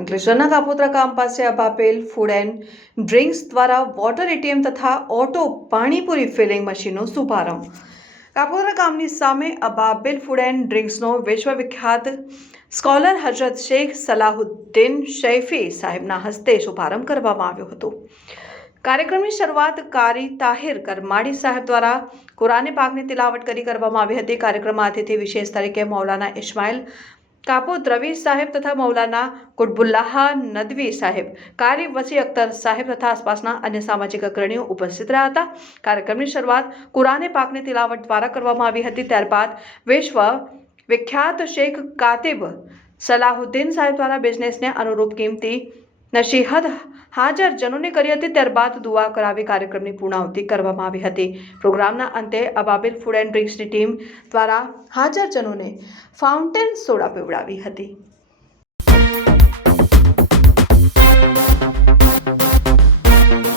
અંકલેશ્વરના કાપોત્રા કામ પાસે અપાપેલ ફૂડ એન્ડ ડ્રિંક્સ દ્વારા વોટર એટીએમ તથા ઓટો પાણીપુરી ફિલિંગ મશીનનો શુભારંભ. કાપોદ્રા ગામની સામે અબાબેલ ફૂડ એન્ડ ડ્રિંક્સનો વિશ્વવિખ્યાત સ્કોલર હજરત શેખ સલાહુદ્દીન શૈફી સાહેબના હસ્તે શુભારંભ કરવામાં આવ્યો હતો. કાર્યક્રમની શરૂઆત કારી તાહિર કરમાડી સાહેબ દ્વારા કુરાને પાકની તિલાવટ કરી કરવામાં આવી હતી. કાર્યક્રમમાં અતિથિ વિશેષ તરીકે મૌલાના ઇસ્માઇલ કાપોદ રવી સાહેબ તથા મૌલાના કુટબુલ્લાહ નદવી સાહેબ. કારી વસી અખ્તર સાહેબ તથા આસપાસના અન્ય સામાજિક અગ્રણીઓ ઉપસ્થિત રહ્યા હતા. કાર્યક્રમની શરૂઆત કુરાને પાકની તિલાવટ દ્વારા કરવામાં આવી હતી. ત્યારબાદ વિશ્વ વિખ્યાત શેખ કાતિબ સલાહુદ્દીન સાહેબ દ્વારા બિઝનેસને અનુરૂપ કિંમતી નસીહત હાજર જનોને કરી હતી, ત્યારબાદ દુઆ કરાવી કાર્યક્રમની પૂર્ણાહુતિ કરવામાં આવી હતી. પ્રોગ્રામના અંતે અબાબિલ ફૂડ એન્ડ ડ્રિંક્સની ટીમ દ્વારા હાજર જનોને ફાઉન્ટેન સોડા પીવડાવી હતી.